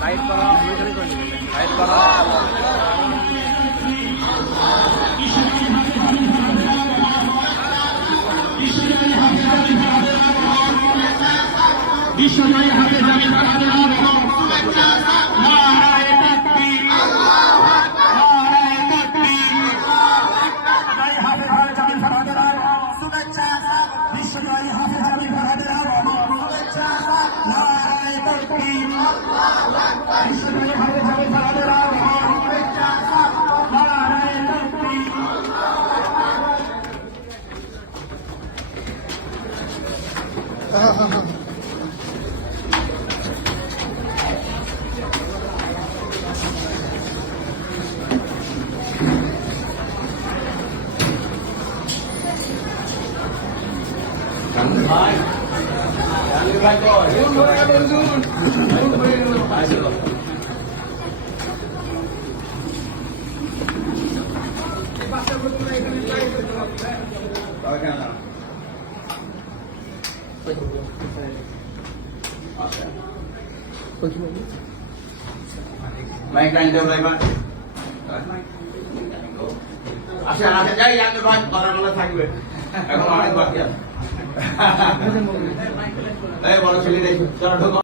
Light করা light করা বিশ্বজয় হাতে যাবে বিশ্বজয় হাতে যাবে বিশ্বজয় হাতে যাবে Baik kan jauh lebar. Asal asal jadi yang lebar orang orang থাকবে এখন অনেক বাকি আছে এই বড় ছেলে দেখো চলো ঢোকো